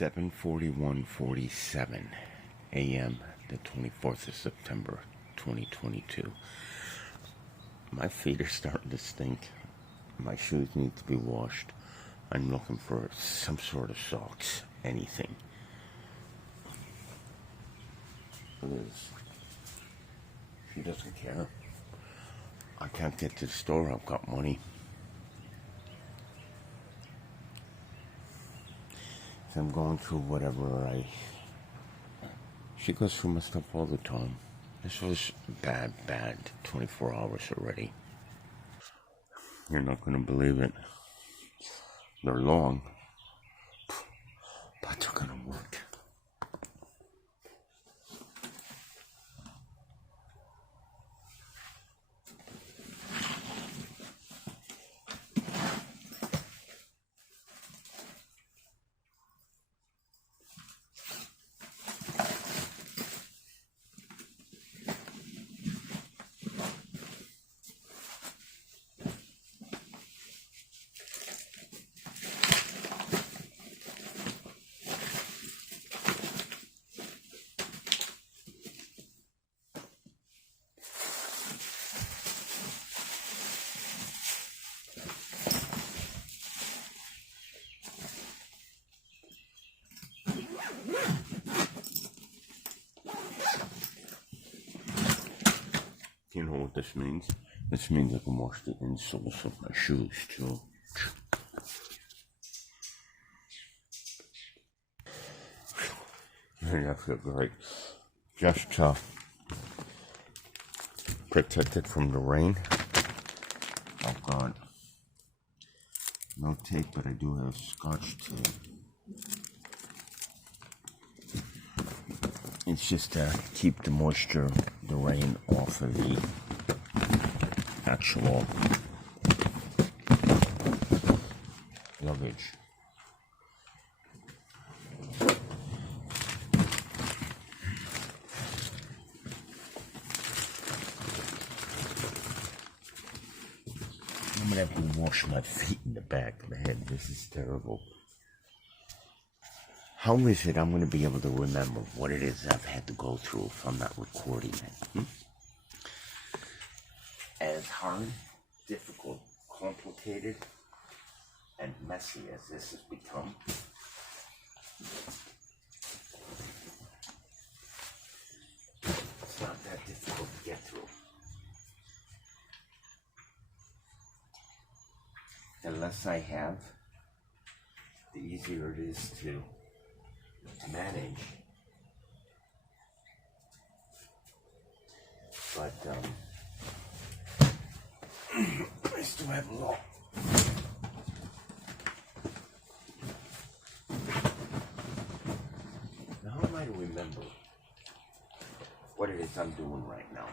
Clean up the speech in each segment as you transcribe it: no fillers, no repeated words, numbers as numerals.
7:41:47 a.m. the 24th of September 2022. My feet are starting to stink. My shoes need to be washed. I'm looking for some sort of socks, anything. Liz, she doesn't care. I can't get to the store, I've got money. So I'm going through whatever she goes through my stuff all the time. This was bad 24 hours already. You're not going to believe it. They're long, but they're going to work. You know what this means? This means I can wash the insoles of my shoes too. I feel great. Just protected from the rain. I've got no tape, but I do have Scotch tape. It's just to keep the moisture, the rain off of the actual luggage. I'm gonna have to wash my feet in the back of the head. This is terrible. How is it I'm going to be able to remember what it is I've had to go through if I'm not recording it? As hard, difficult, complicated, and messy as this has become, it's not that difficult to get through. The less I have, the easier it is to manage. But I still have a lot. Now how am I to remember what it is I'm doing right now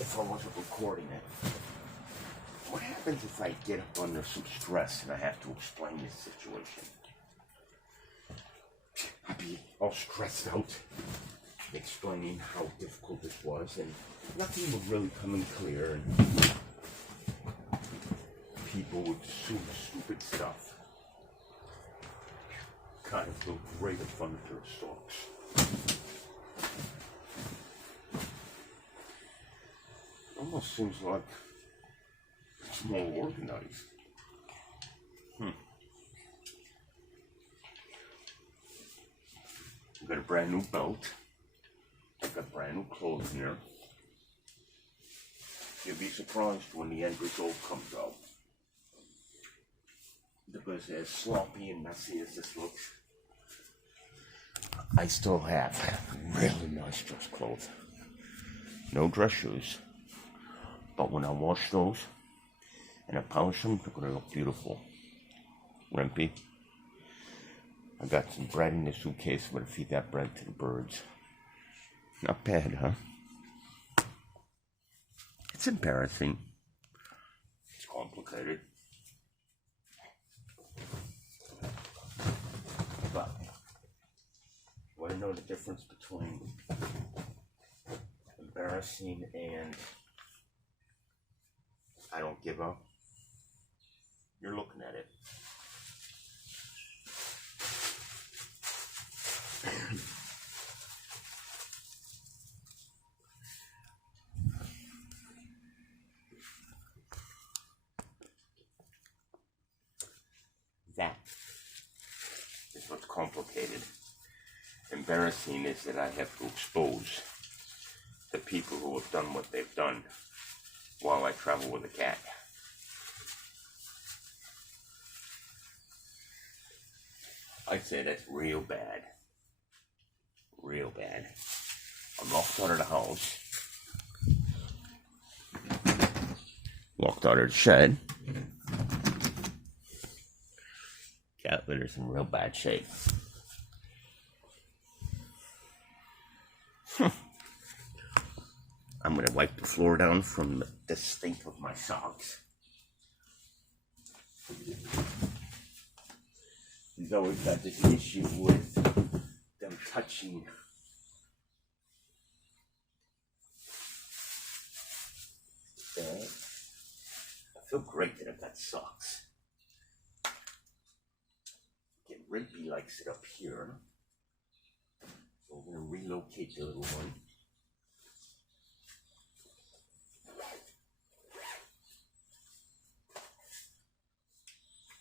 if I wasn't recording it? What happens if I get up under some stress and I have to explain this situation? I'd be all stressed out, explaining how difficult this was, and nothing would really come in clear, and people would assume stupid stuff. Kind of look great in front of their socks. Almost seems like it's more organized. I've got a brand new belt. I've got brand new clothes in here. You'll be surprised when the end result comes out. Because as sloppy and messy as this looks, I still have really nice dress clothes. No dress shoes. But when I wash those and I polish them, they're going to look beautiful. Rimpy. I got some bread in the suitcase. I'm going to feed that bread to the birds. Not bad, huh? It's embarrassing. It's complicated. But want to know the difference between embarrassing and I don't give up? You're looking at it. what's complicated. Embarrassing is that I have to expose the people who have done what they've done while I travel with a cat. I'd say that's real bad. Real bad. I'm locked out of the house. Locked out of the shed. Cat litter's in real bad shape. I'm gonna wipe the floor down from the stink of my socks. He's always got this issue with them touching that. I feel great that I've got socks. Get Rigby likes it up here. So we're gonna relocate the little one.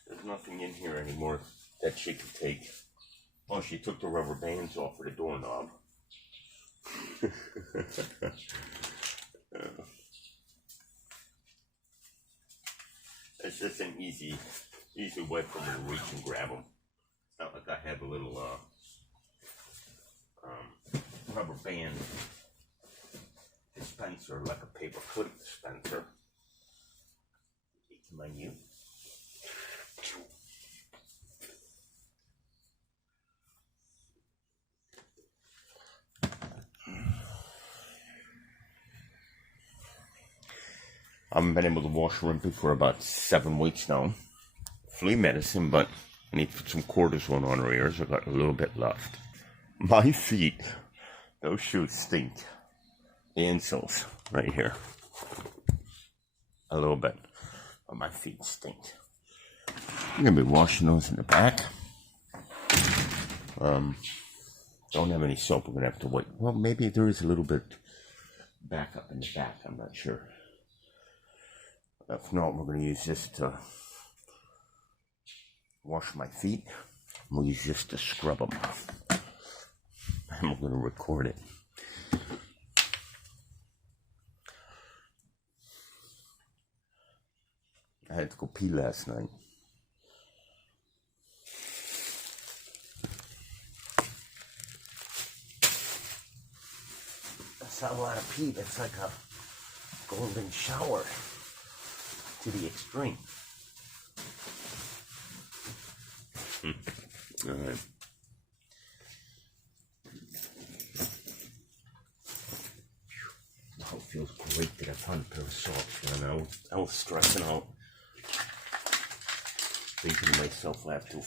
There's nothing in here anymore that she could take. Oh, she took the rubber bands off of the doorknob. It's just an easy way for me to reach and grab them. It's not like I have a little rubber band dispenser, like a paper clip dispenser. Mind you. I haven't been able to wash Rimpy for about 7 weeks now. Flea medicine, but I need to put some cortisone on her ears. I've got a little bit left. My feet, those shoes stink. The insoles, right here. A little bit. But my feet stink. I'm going to be washing those in the back. Don't have any soap. We're going to have to wait. Well, maybe there is a little bit back up in the back. I'm not sure. If not, we're going to use this to wash my feet. We'll use this to scrub them. And we're going to record it. I had to go pee last night. That's not a lot of pee. That's like a golden shower to the extreme. All right. Oh, it feels great that I found a pair of socks, man. I was stressing out. Thinking to myself, I have to.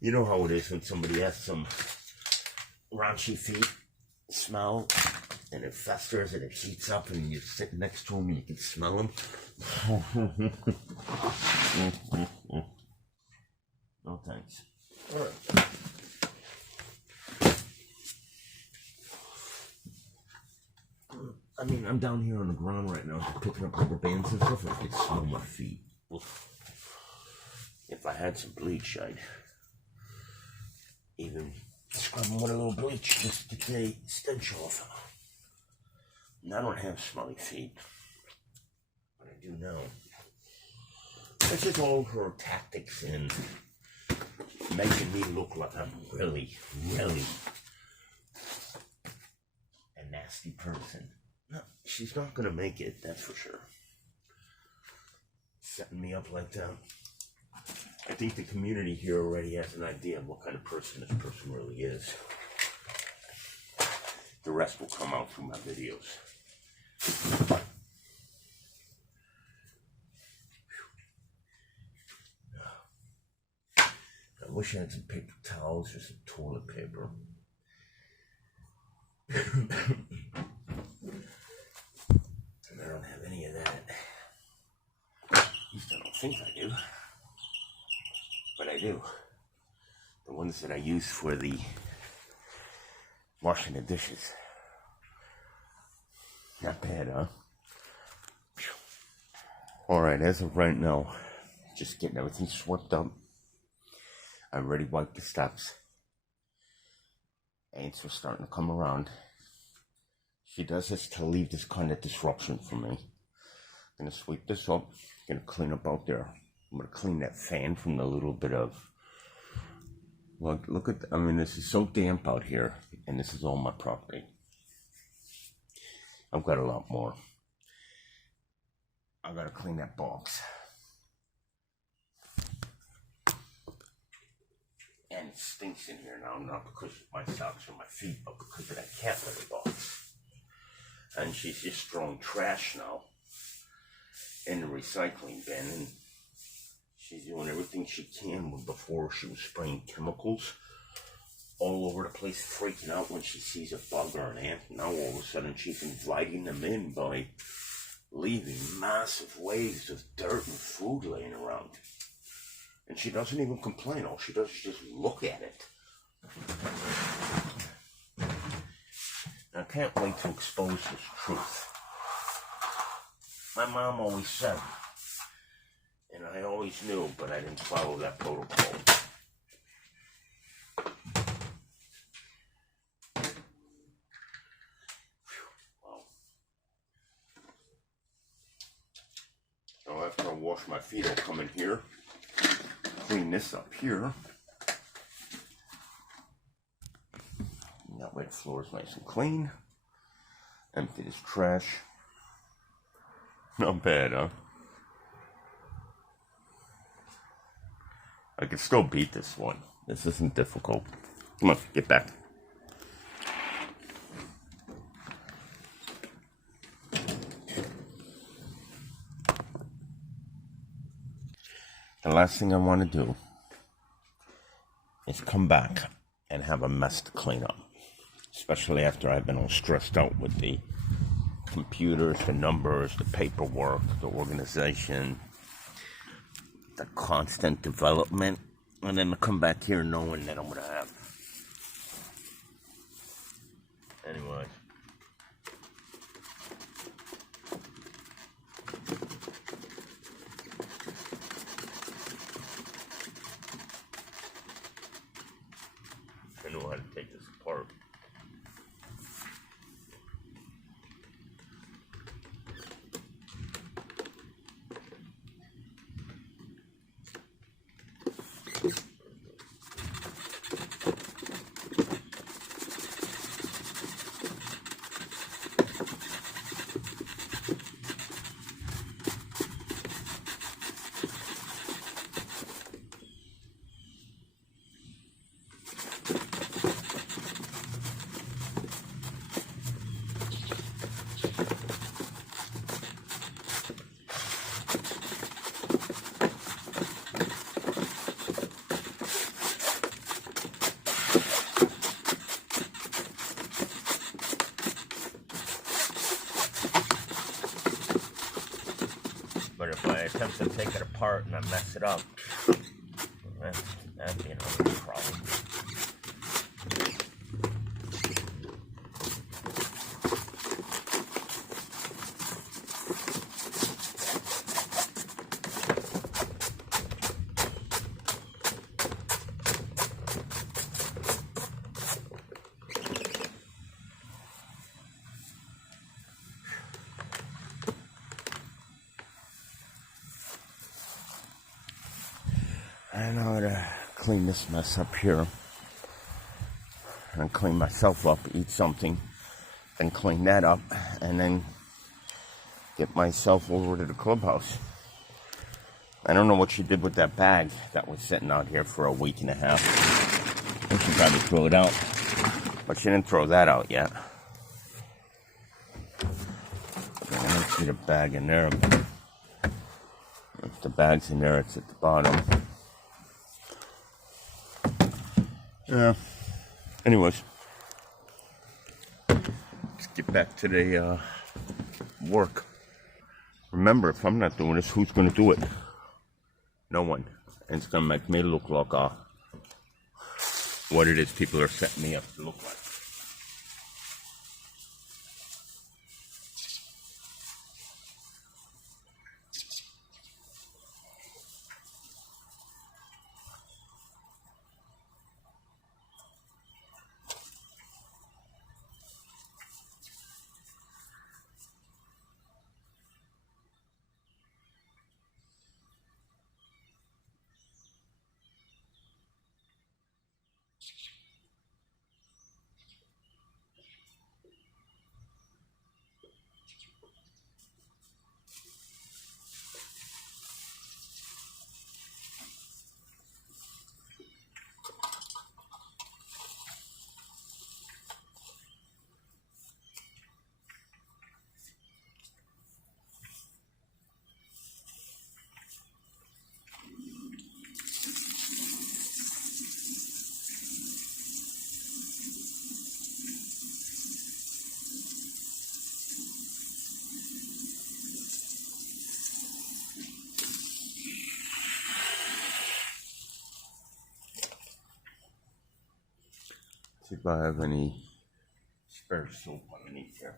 You know how it is when somebody has some raunchy feet, smell, and it festers and it heats up, and you're sitting next to them and you can smell them. No thanks. All right. I mean, I'm down here on the ground right now, just picking up rubber bands and stuff. I can smell my feet. If I had some bleach, I'd even scrub them with a little bleach just to get the stench off. And I don't have smelly feet, but I do now. This is all her tactics in making me look like I'm really, really a nasty person. No, she's not gonna make it, that's for sure. Setting me up like that. I think the community here already has an idea of what kind of person this person really is. The rest will come out through my videos. I wish I had some paper towels or some toilet paper. And I don't have any of that. At least I don't think I do. But I do. The ones that I use for the washing the dishes. Not bad, huh? Alright, as of right now, just getting everything swept up. I already wiped the steps. Ants are starting to come around. She does this to leave this kind of disruption for me. I'm gonna sweep this up, gonna clean up out there. I'm gonna clean that fan from the little bit of, look at, I mean, this is so damp out here, and this is all my property. I've got a lot more. I gotta clean that box. And it stinks in here now, not because of my socks or my feet, but because of that cat litter box. And she's just throwing trash now in the recycling bin, and she's doing everything she can. Before, she was spraying chemicals all over the place, freaking out when she sees a bug or an ant. Now all of a sudden she's inviting them in by leaving massive waves of dirt and food laying around. And she doesn't even complain. All she does is just look at it. I can't wait to expose this truth. My mom always said, and I always knew, but I didn't follow that protocol. Wow. So after I wash my feet, I'll come in here, clean this up here. That way the floor is nice and clean. Empty this trash. Not bad, huh? I can still beat this one. This isn't difficult. Come on, get back. The last thing I want to do is come back and have a mess to clean up. Especially after I've been all stressed out with the computers, the numbers, the paperwork, the organization, the constant development, and then to come back here knowing that I'm going to have. Anyway. I know how to take this apart. But if I attempt to take it apart and I mess it up, that'd be another problem. I know how to clean this mess up here. And clean myself up, eat something, then clean that up, and then get myself over to the clubhouse. I don't know what she did with that bag that was sitting out here for a week and a half. I think she probably threw it out. But she didn't throw that out yet. I don't see the bag in there, but if the bag's in there, it's at the bottom. Yeah. Anyways, let's get back to the work. Remember, if I'm not doing this, who's going to do it? No one. And it's going to make me look like what it is people are setting me up to look like. See if I have any spare soap underneath here.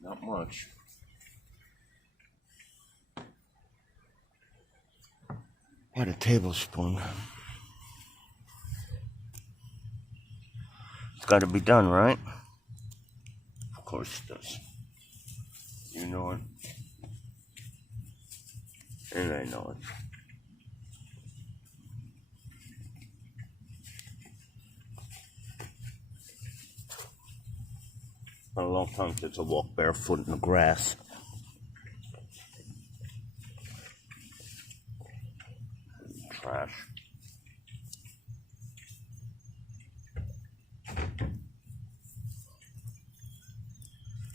Not much. About a tablespoon. It's got to be done, right? Of course it does. You know it. And I know it. Been a long time since I walked barefoot in the grass. Trash.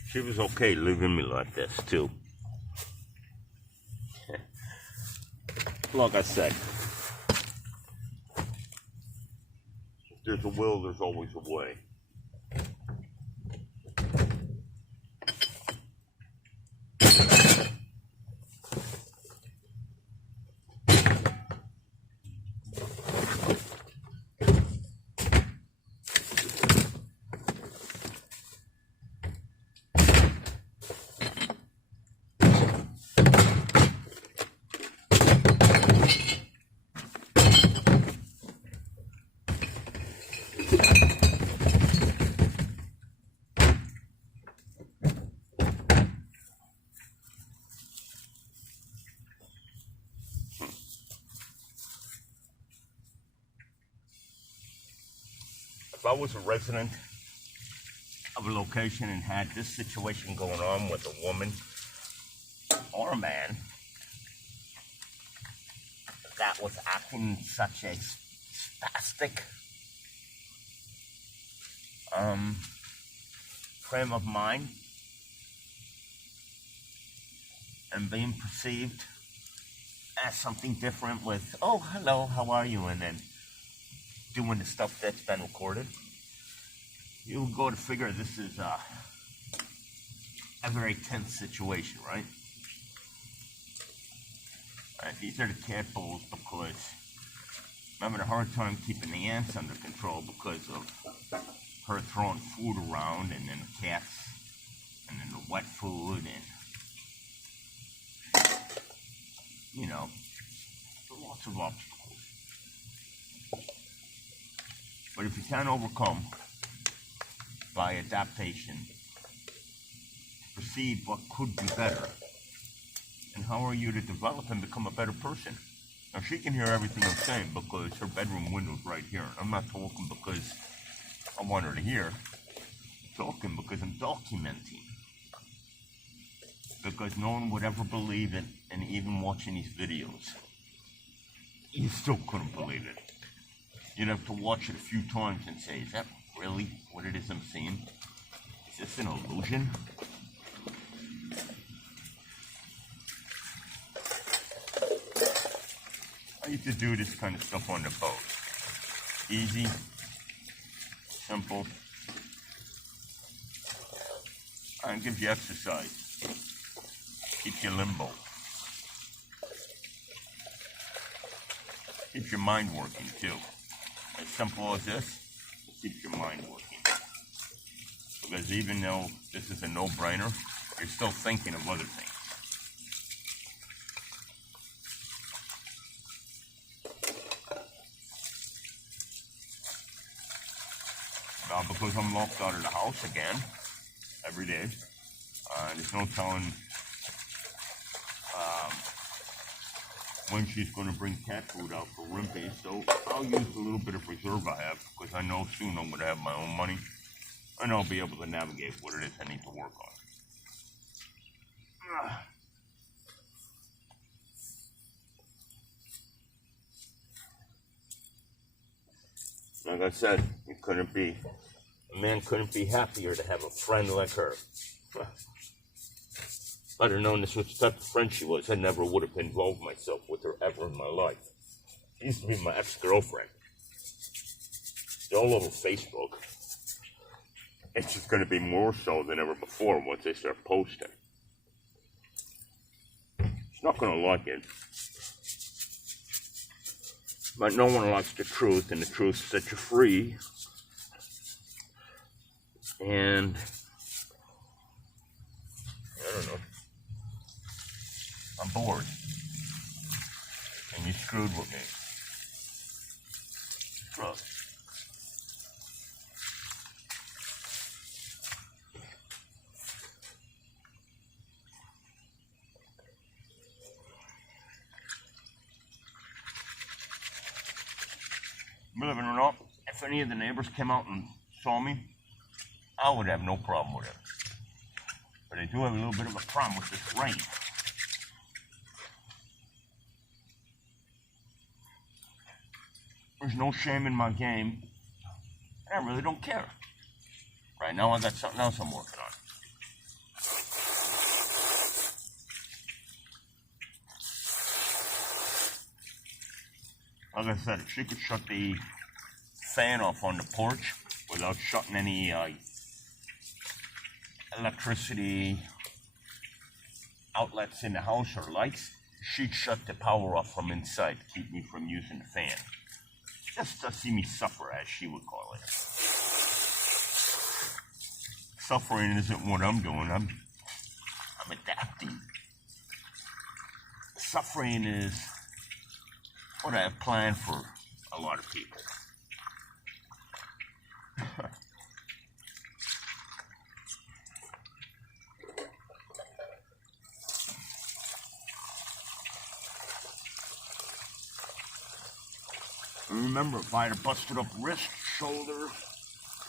She was okay leaving me like this too. Like I said, if there's a will, there's always a way. If I was a resident of a location and had this situation going on with a woman or a man that was acting in such a spastic frame of mind and being perceived as something different with, oh, hello, how are you? And then doing the stuff that's been recorded, you would go to figure this is a very tense situation, right? These are the cat bulls because I'm having a hard time keeping the ants under control because of her throwing food around and then the cats and then the wet food and, you know, lots of obstacles. But if you can't overcome by adaptation, perceive what could be better, and how are you to develop and become a better person? Now she can hear everything I'm saying because her bedroom window's right here. I'm not talking because I want her to hear. I'm talking because I'm documenting. Because no one would ever believe it, and even watching these videos, you still couldn't believe it. You'd have to watch it a few times and say, is that really what it is I'm seeing? Is this an illusion? I used to do this kind of stuff on the boat. Easy, simple, and gives you exercise. Keeps you limbo. Keeps your mind working too. As simple as this, it keeps your mind working. Because even though this is a no-brainer, you're still thinking of other things. Now, because I'm locked out of the house again, every day, there's no telling when she's going to bring cat food out for Rimpy, so I'll use a little bit of reserve I have, because I know soon I'm going to have my own money, and I'll be able to navigate what it is I need to work on. Like I said, a man couldn't be happier to have a friend like her. If I'd have known this was the type of friend she was, I never would have involved myself with her ever in my life. She used to be my ex-girlfriend. They're all over Facebook. It's just going to be more so than ever before once they start posting. She's not going to like it. But no one likes the truth, and the truth sets you free. And I don't know. I'm bored. And you screwed with me. Look. Believe it or not, if any of the neighbors came out and saw me, I would have no problem with it. But I do have a little bit of a problem with this rain. There's no shame in my game, and I really don't care. Right now I got something else I'm working on. Like I said, if she could shut the fan off on the porch without shutting any electricity outlets in the house or lights, she'd shut the power off from inside to keep me from using the fan. Just to see me suffer, as she would call it. Suffering isn't what I'm doing. I'm adapting. Suffering is what I have planned for a lot of people. Remember, if I had a busted up wrist, shoulder,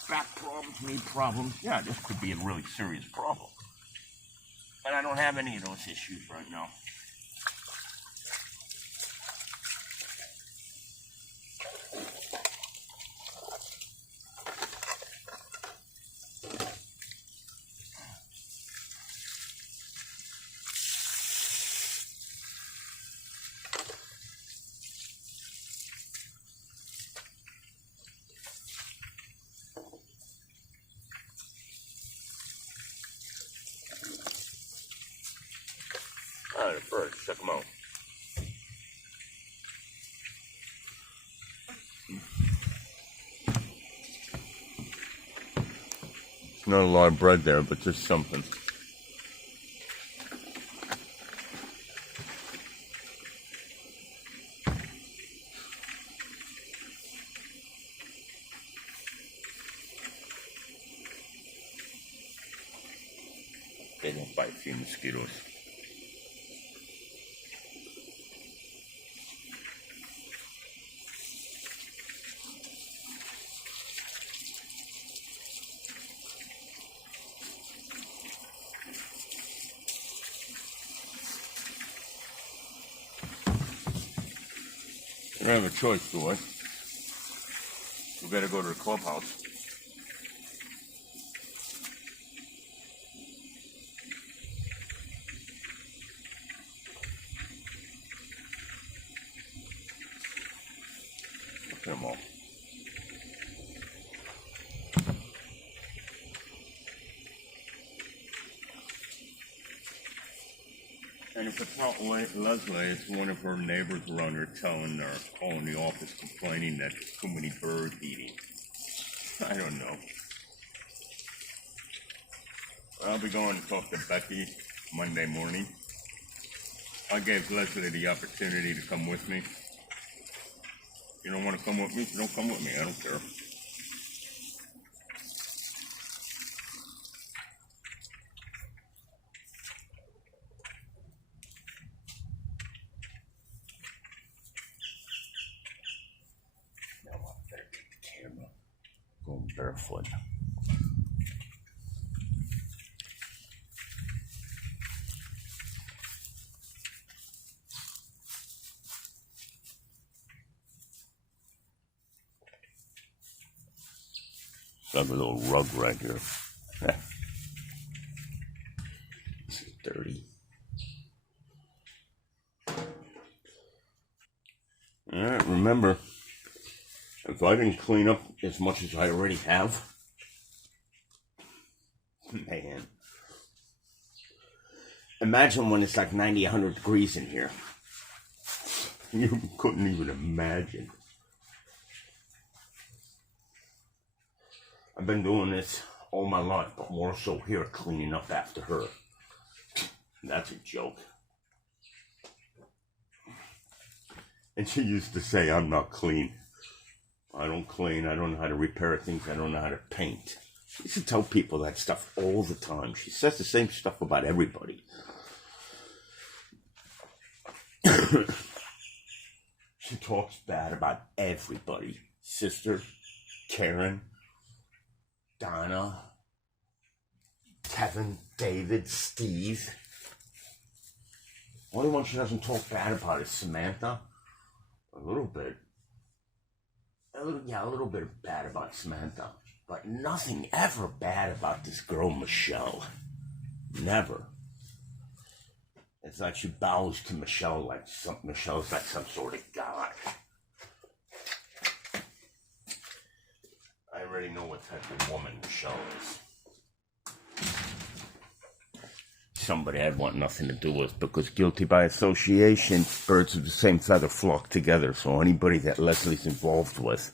back problems, knee problems, yeah, this could be a really serious problem. But I don't have any of those issues right now. The birds, check them out. Not a lot of bread there, but just something. They don't bite a few mosquitoes. We don't have a choice, do I? We gotta go to the clubhouse. Look at them all. And if it's not Leslie, it's one of her neighbors around here calling the office complaining that there's too many birds eating. I don't know. I'll be going to talk to Becky Monday morning. I gave Leslie the opportunity to come with me. You don't want to come with me? Don't come with me. I don't care. Going barefoot. I have a little rug right here. This is dirty. Alright, remember, if I didn't clean up as much as I already have, man, imagine when it's like 90, 100 degrees in here. You couldn't even imagine. I've been doing this all my life, but more so here, cleaning up after her. That's a joke. And she used to say, I'm not clean. I don't clean. I don't know how to repair things. I don't know how to paint. She used to tell people that stuff all the time. She says the same stuff about everybody. She talks bad about everybody. Sister, Karen, Donna, Kevin, David, Steve. Only one she doesn't talk bad about is Samantha. A little bit. A little bit bad about Samantha. But nothing ever bad about this girl, Michelle. Never. It's like she bows to Michelle like Michelle's like some sort of god. I already know what type of woman Michelle is. Somebody I'd want nothing to do with, because guilty by association, birds of the same feather flock together. So anybody that Leslie's involved with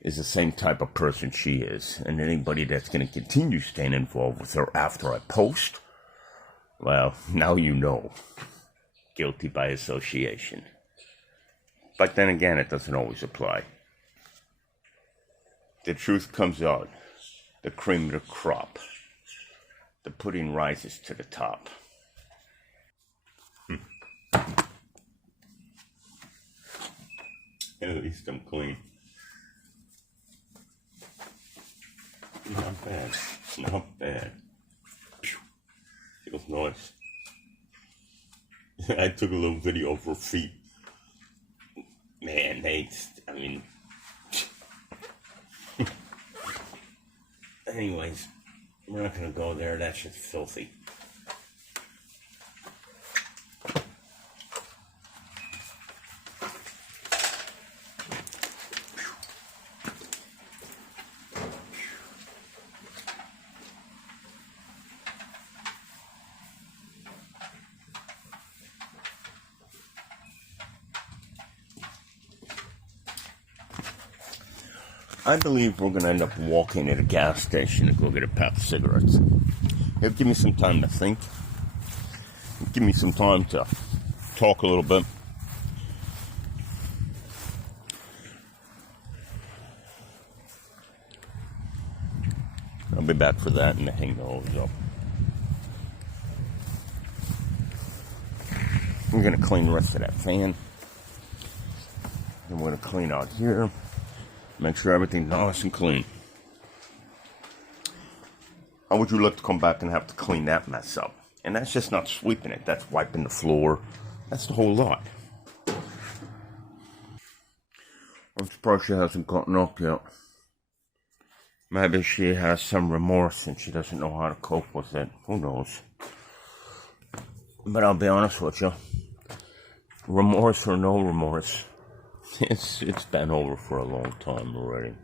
is the same type of person she is. And anybody that's going to continue staying involved with her after I post, well, now you know. Guilty by association. But then again, it doesn't always apply. The truth comes out. The cream of the crop. The pudding rises to the top. At least I'm clean. Not bad. Not bad. Feels nice. I took a little video of her feet. Man, anyways, we're not gonna go there. That shit's filthy. I believe we're going to end up walking at a gas station to go get a pack of cigarettes. It'll give me some time to think. It'll give me some time to talk a little bit. I'll be back for that and to hang the hose up. We're going to clean the rest of that fan. And we're going to clean out here. Make sure everything's nice and clean. How would you like to come back and have to clean that mess up? And that's just not sweeping it. That's wiping the floor. That's the whole lot. I'm surprised she hasn't gotten up yet. Maybe she has some remorse and she doesn't know how to cope with it. Who knows? But I'll be honest with you. Remorse or no remorse, it's been over for a long time already.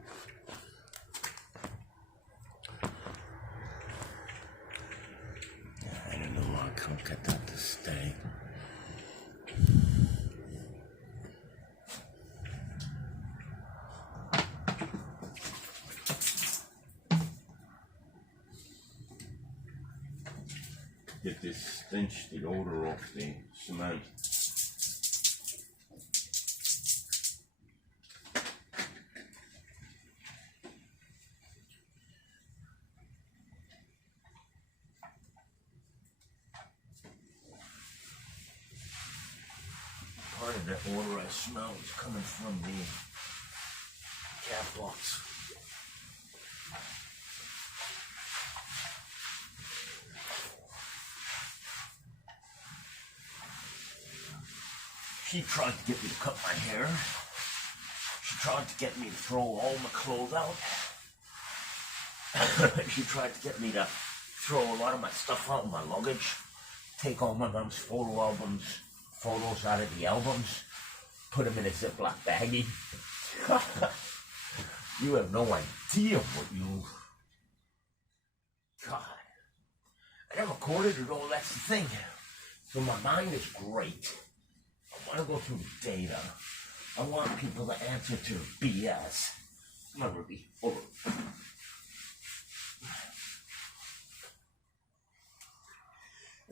I don't know why I can't get that to stay. Get this stench, the odor off the cement. Part of that odor I smell is coming from the cat box. She tried to get me to cut my hair. She tried to get me to throw all my clothes out. She tried to get me to throw a lot of my stuff out in my luggage. Take all my mom's photos out of the albums. Put them in a Ziploc baggie. You have no idea what you... God. I never recorded it all, that's the thing. So my mind is great. I want to go through data. I want people to answer to BS. Remember,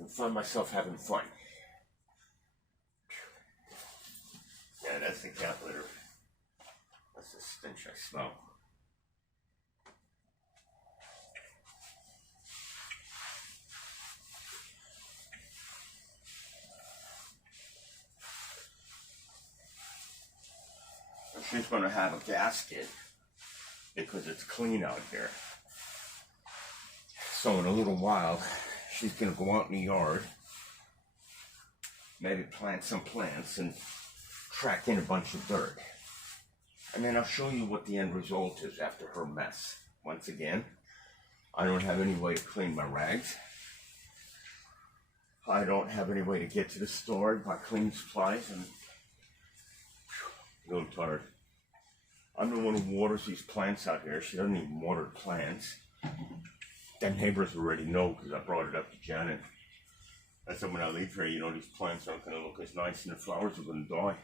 and find myself having fun. Yeah, that's the cat litter. That's the stench I smell. And she's going to have a gasket because it's clean out here. So in a little while, she's going to go out in the yard, maybe plant some plants and track in a bunch of dirt. And then I'll show you what the end result is after her mess. Once again, I don't have any way to clean my rags. I don't have any way to get to the store, buy cleaning supplies, and a little tired. I'm the one who waters these plants out here. She doesn't even water the plants. The neighbors already know because I brought it up to Janet. I said, when I leave here, these plants aren't going to look as nice and the flowers are going to die.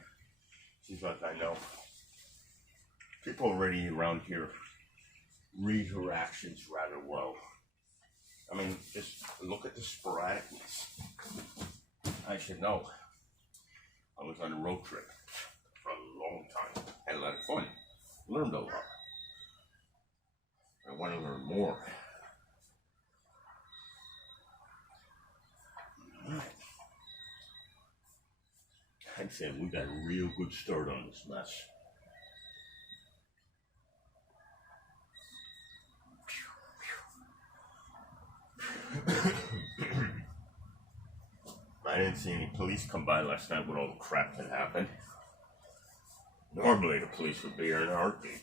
She's like, I know. People already around here read her actions rather well. I mean, just look at the sporadicness. I should know. I was on a road trip for a long time. Had a lot of fun. Learned a lot. I want to learn more. Alright. I'd say we got a real good start on this mess. I didn't see any police come by last night with all the crap that happened. Normally the police would be here in a heartbeat.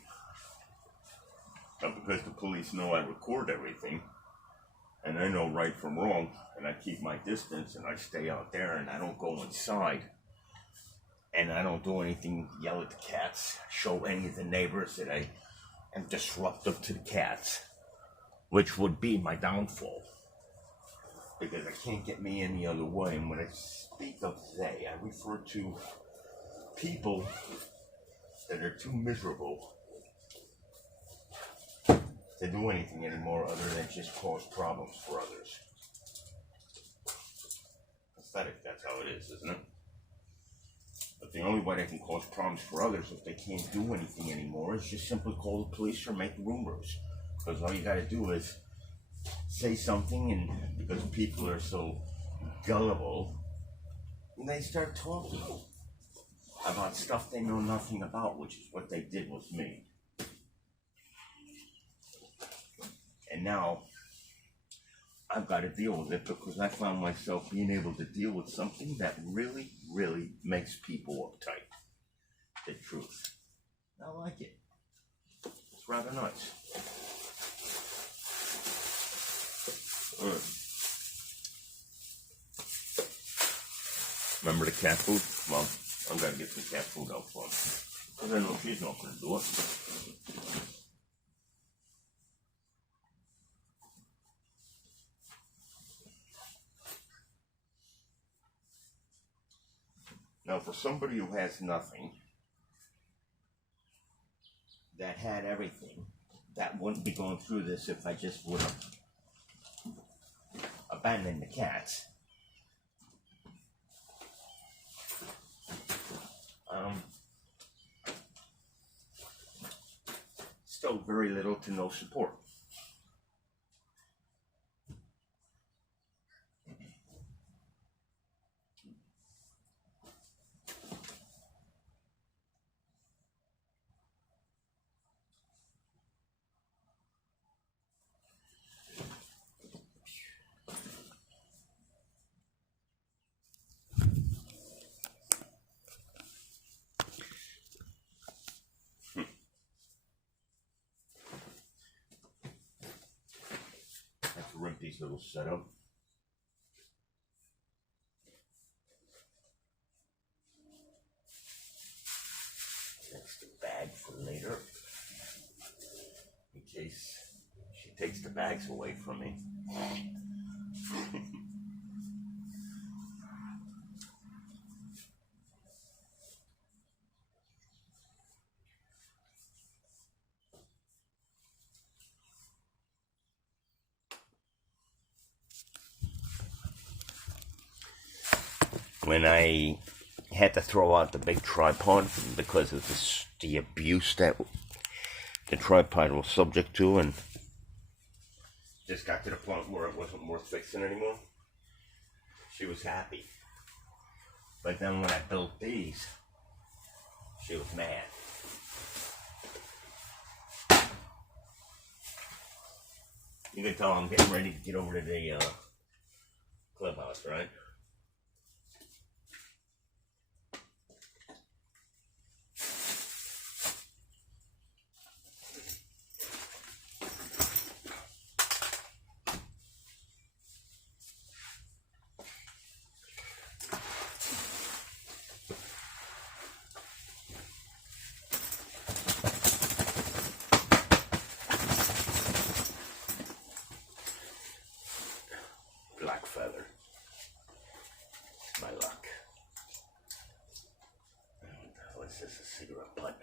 But because the police know I record everything, and I know right from wrong, and I keep my distance, and I stay out there, and I don't go inside, and I don't do anything, yell at the cats, show any of the neighbors that I am disruptive to the cats, which would be my downfall. Because I can't get me any other way. And when I speak of they, I refer to people that are too miserable to do anything anymore other than just cause problems for others. Pathetic, that's how it is, isn't it? But the only way they can cause problems for others if they can't do anything anymore is just simply call the police or make rumors. Because all you gotta do is say something, and because people are so gullible, and they start talking about stuff they know nothing about, which is what they did with me. And now I've got to deal with it because I found myself being able to deal with something that really, really makes people uptight. The truth. I like it. It's rather nice. Remember the cat food? Well, I'm gonna get some cat food out for him. Because I know she's not gonna do it. Now, for somebody who has nothing, that had everything, that wouldn't be going through this if I just would have abandoned the cats. Still very little to no support. These little setup. That's the bag for later, in case she takes the bags away from me. when I had to throw out the big tripod because of the abuse that the tripod was subject to, and just got to the point where it wasn't worth fixing anymore. She was happy. But then when I built these, she was mad. You can tell I'm getting ready to get over to the clubhouse, right? Black feather. My luck. What's this? A cigarette butt?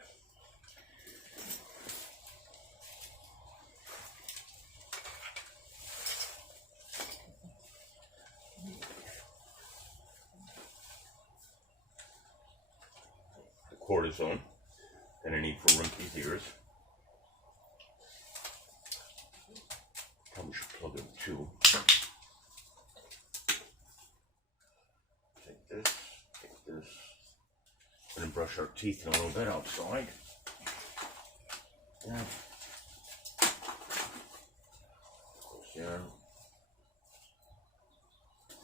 The cortisone that I need for Rumpy's ears. Probably should plug in too. Take this, and then brush our teeth in a little bit outside. Yeah. Goes there.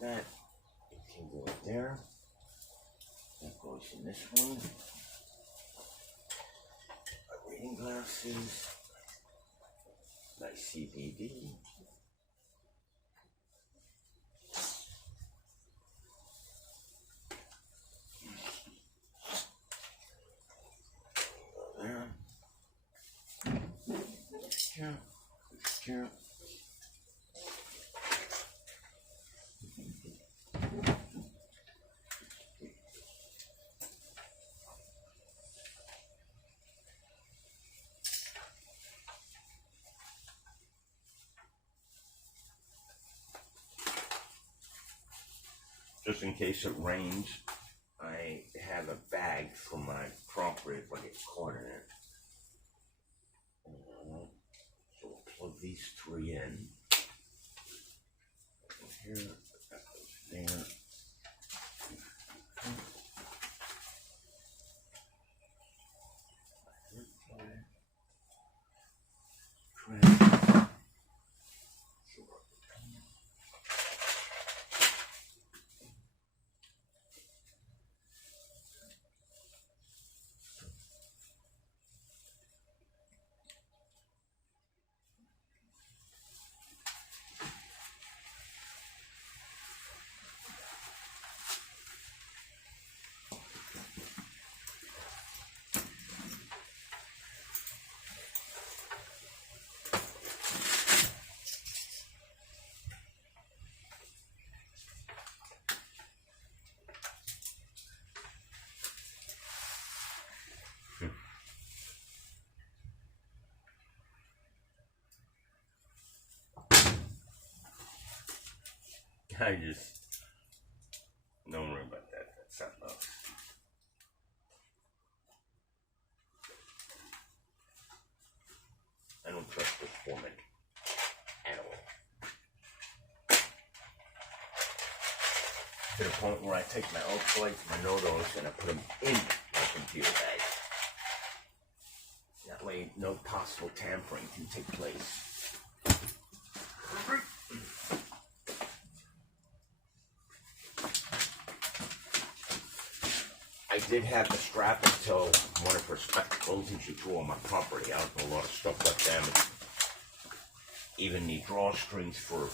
That, it can go right there. That goes in this one. My reading glasses. Nice CBD. Here. Just in case it rains, I have a bag for my property if I get caught in it. So we'll plug these three in. Here, that goes there. I just don't worry about that. That's something else. I don't trust this woman at all. To the point where I take my ultralights, my NODOs, and I put them in my computer bag. That way, no possible tampering can take place. I did have to strap it to one of her spectacles, and she threw all my property out, and a lot of stuff got damaged. Even the drawstrings for,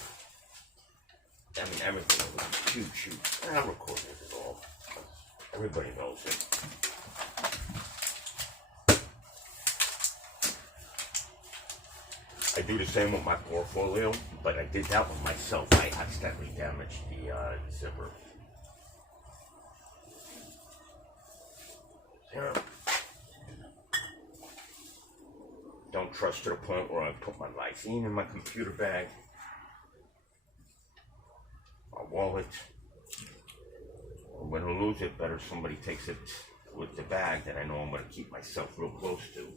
I mean, everything was huge. I recorded it all. Everybody knows it. I do the same with my portfolio, but I did that one myself. I accidentally damaged the zipper. Here. Don't trust to the point where I put my lysine in my computer bag, my wallet, when I lose it, better somebody takes it with the bag that I know I'm going to keep myself real close to.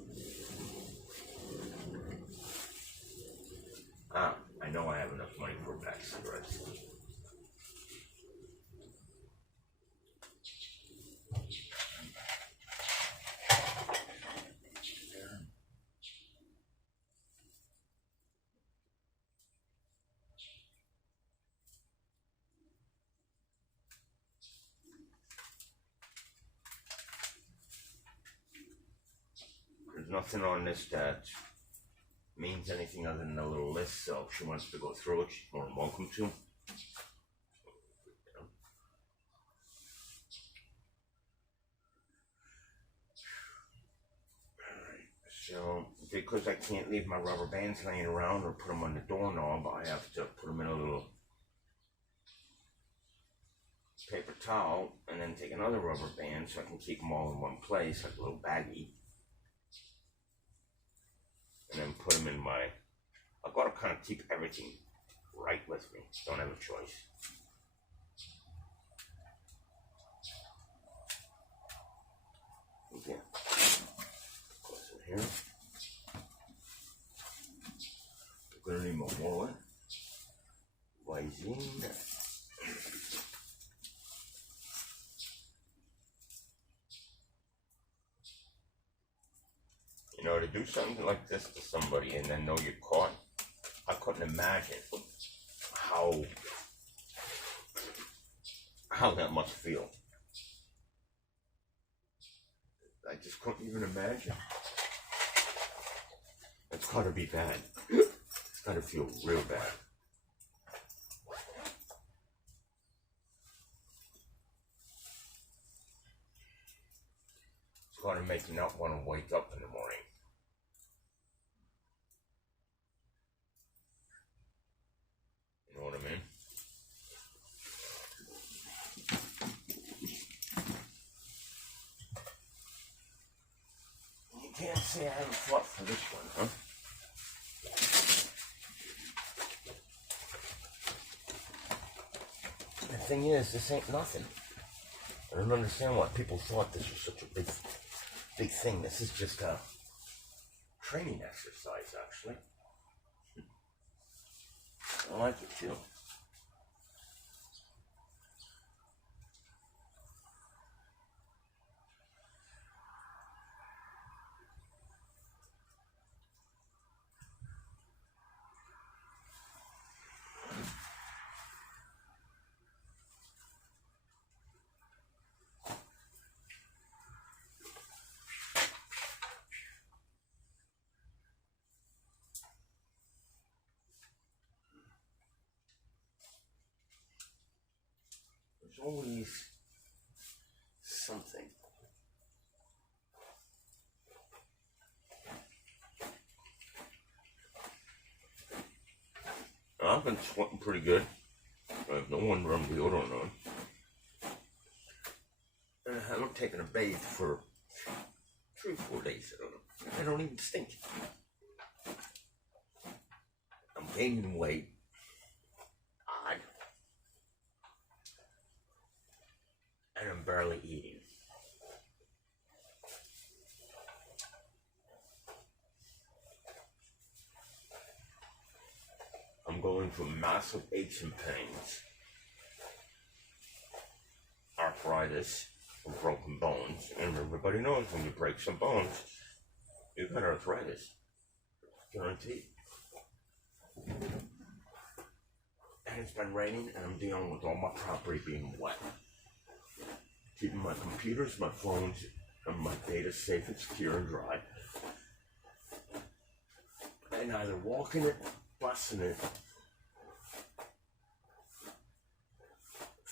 I know I have enough money for a pack of cigarettes. There's nothing on this that means anything other than a little list, so if she wants to go through it, she's more than welcome to. So, because I can't leave my rubber bands laying around or put them on the doorknob, I have to put them in a little paper towel and then take another rubber band so I can keep them all in one place, like a little baggie. And then put them in my, I've got to kind of keep everything right with me. Don't have a choice. Okay. Close in here. I'm going to need my wallet. Visine. You know, to do something like this to somebody and then know you're caught, I couldn't imagine how that must feel. I just couldn't even imagine. It's gotta be bad. It's gotta feel real bad. It's gotta make you not want to wake up in the morning. You know what I mean? You can't say I haven't fought for this one, huh? The thing is, this ain't nothing. I don't understand why people thought this was such a big thing. This is just a training exercise, actually. I like it too. There's always something. I've been sweating pretty good. No wonder I'm deodorant on. I haven't taken a bathe for 3 or 4 days. I don't even stink. I'm gaining weight. Odd. And I'm barely eating. I'm going through massive aches and pains, arthritis, and broken bones. And everybody knows when you break some bones, you've got arthritis. Guaranteed. And it's been raining, and I'm dealing with all my property being wet. Keeping my computers, my phones, and my data safe and secure and dry. And either walking it, busting it.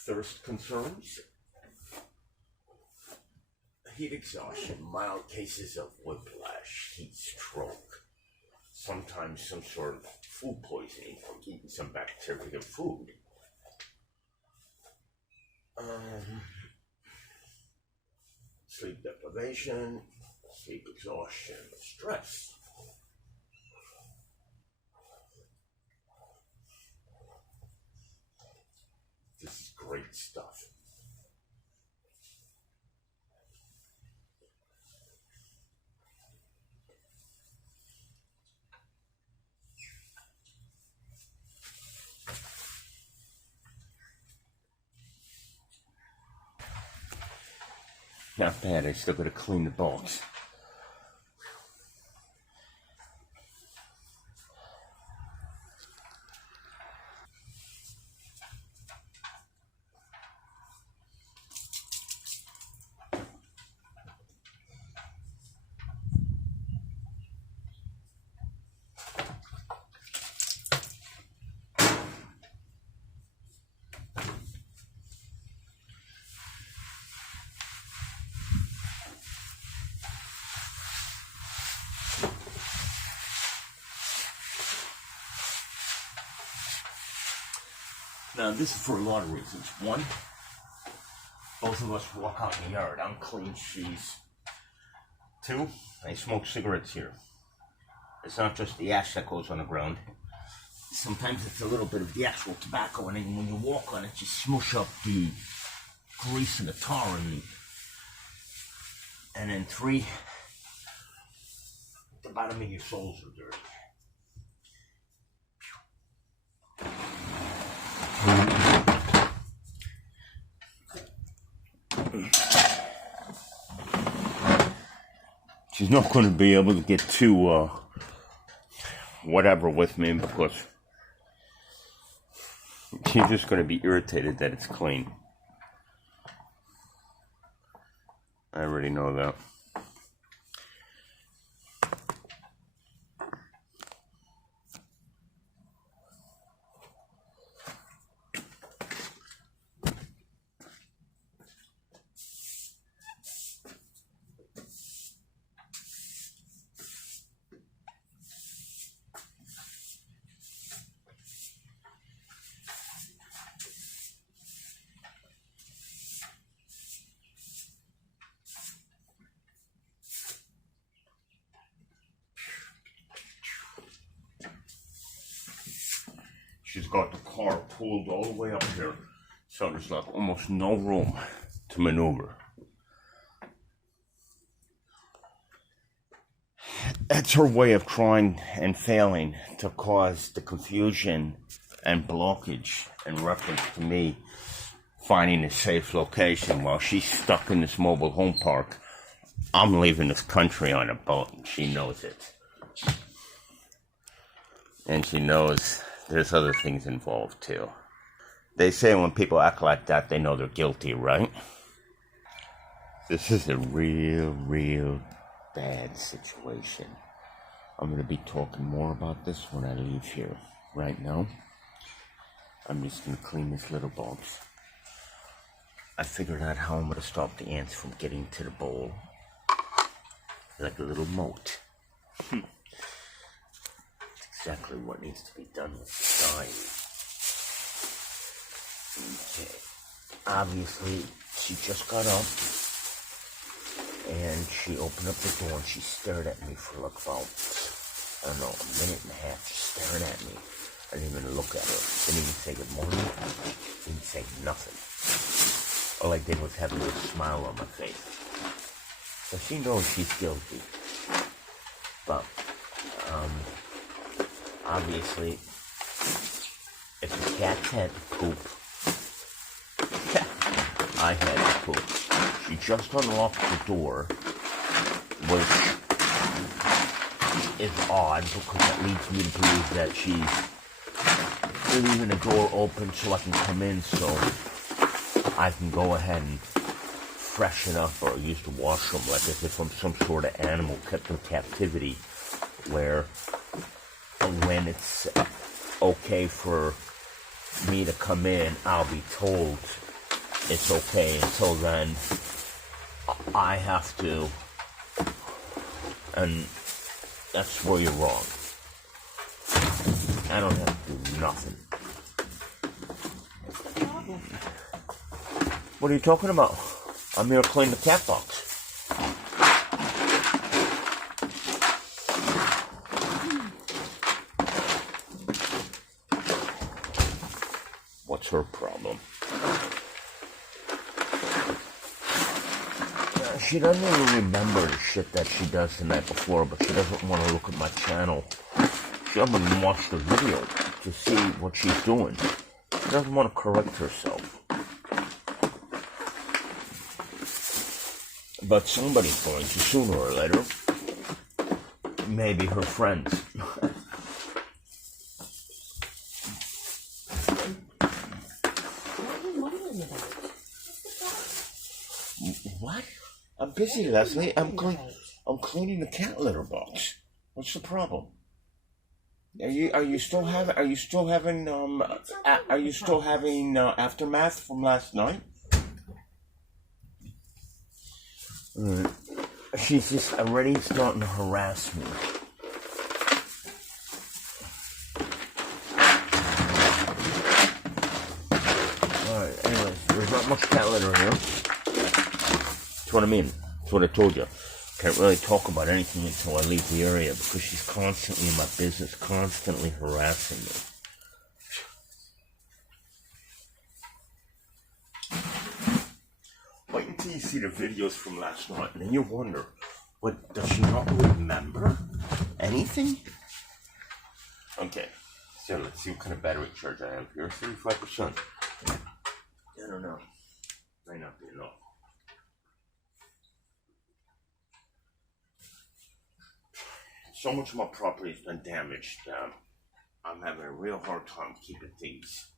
Thirst concerns, heat exhaustion, mild cases of whiplash, heat stroke, sometimes some sort of food poisoning from eating some bacteria food. Sleep deprivation, sleep exhaustion, stress. This is great stuff. Not bad, I still gotta clean the box. Now, this is for a lot of reasons. One, both of us walk out in the yard. I'm clean she's. Two, I smoke cigarettes here. It's not just the ash that goes on the ground. Sometimes it's a little bit of the actual tobacco, and then when you walk on it, you smush up the grease and the tar in me. And then three, the bottom of your soles are dirty. She's not going to be able to get too, whatever with me because she's just going to be irritated that it's clean. I already know that. She's got the car pulled all the way up here, so there's like almost no room to maneuver. That's her way of trying and failing to cause the confusion and blockage in reference to me finding a safe location while she's stuck in this mobile home park. I'm leaving this country on a boat, and she knows it. And she knows there's other things involved too. They say when people act like that, they know they're guilty, right? This is a real bad situation. I'm going to be talking more about this when I leave here. Right now, I'm just going to clean this little box. I figured out how I'm going to stop the ants from getting to the bowl. Like a little moat. Exactly what needs to be done with the Okay. Obviously, she just got up and she opened up the door and she stared at me for like about, I don't know, a minute and a half, just staring at me. I didn't even look at her. Didn't even say good morning. Didn't say nothing. All I did was have a little smile on my face. So she knows she's guilty. But, obviously, if the cats had to poop, I had to poop. She just unlocked the door, which is odd because that leads me to believe that she's leaving the door open so I can come in, so I can go ahead and freshen up or use the washroom like as if I'm some sort of animal kept in captivity, where when it's okay for me to come in, I'll be told it's okay. Until then, I have to, and that's where you're wrong. I don't have to do nothing. What are you talking about? I'm here to clean the cat box. What's her problem? She doesn't even remember the shit that she does the night before, but she doesn't want to look at my channel. She doesn't even watch the video to see what she's doing. She doesn't want to correct herself. But somebody's going to sooner or later. Maybe her friends. What are you mumbling about? What? I'm busy, Leslie. I'm cleaning the cat litter box. What's the problem? Are you still having aftermath from last night? She's just already starting to harass me. Alright, anyways, there's not much cat litter here. That's what I mean. That's what I told you. Can't really talk about anything until I leave the area because she's constantly in my business, constantly harassing me. Wait until you see the videos from last night and then you wonder, what, does she not remember anything? Okay, so let's see what kind of battery charge I have here. 35%. I don't know. Might not be enough. So much of my property has been damaged. I'm having a real hard time keeping things.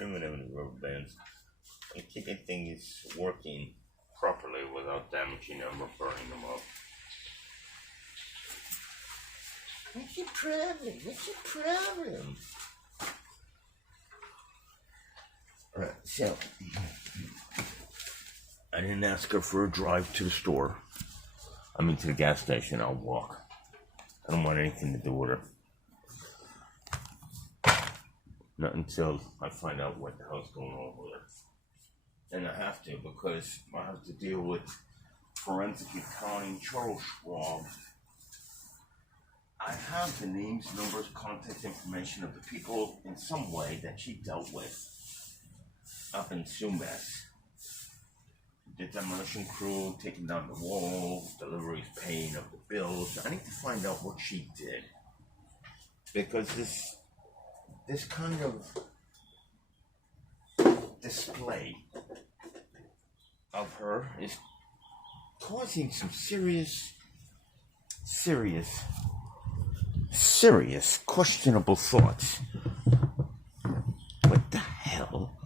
Even having the rubber bands and keeping things working properly without damaging them or burning them up. What's your problem? What's your problem? Alright, so I didn't ask her for a drive to the store. I mean to the gas station. I'll walk. I don't want anything to do with her. Not until I find out what the hell's going on with her. And I have to because I have to deal with forensic accounting, Charles Schwab. I have the names, numbers, contact information of the people in some way that she dealt with up in Sumas. The demolition crew, taking down the walls, deliveries, paying of the bills. I need to find out what she did. Because this kind of display of her is causing some serious questionable thoughts. What the hell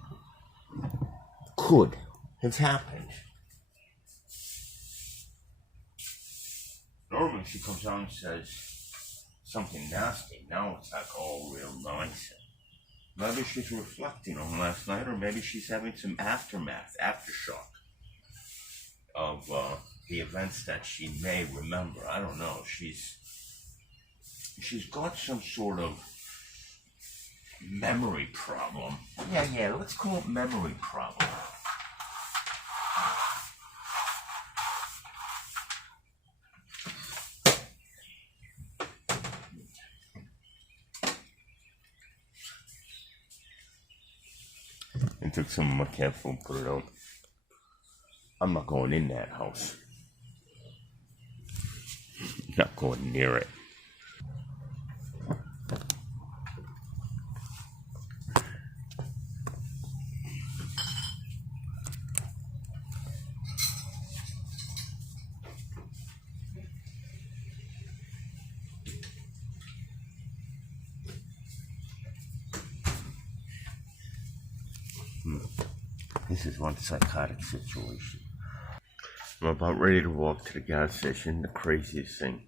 could have happened? Normally she comes on and says something nasty. Now it's like all real nonsense. Maybe she's reflecting on last night, or maybe she's having some aftershock of the events that she may remember. I don't know. She's got some sort of memory problem. Yeah, let's call it memory problem. I took some of my cat food, put it out. I'm not going in that house. Not going near it. This is one psychotic situation. I'm about ready to walk to the gas station. The craziest thing.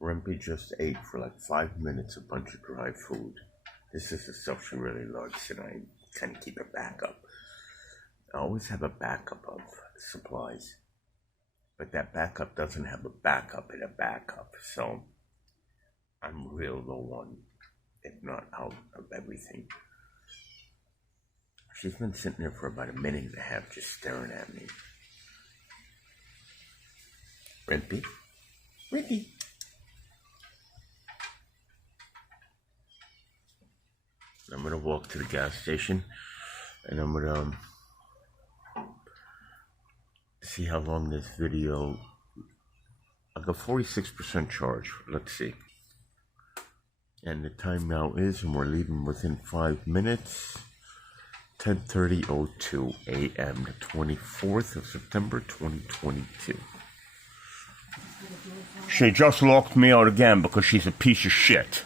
Rempy just ate for like 5 minutes a bunch of dry food. This is the stuff she really likes, and I kind of keep a backup. I always have a backup of supplies. But that backup doesn't have a backup in a backup. So I'm real low on, if not out of everything. She's been sitting there for about a minute and a half just staring at me. Rempy? Rempy? I'm going to walk to the gas station and I'm going to see how long this video. I got 46% charge. Let's see. And the time now is, and we're leaving within 5 minutes. 10:30:02 a.m. the 24th of September 2022. She just locked me out again because she's a piece of shit.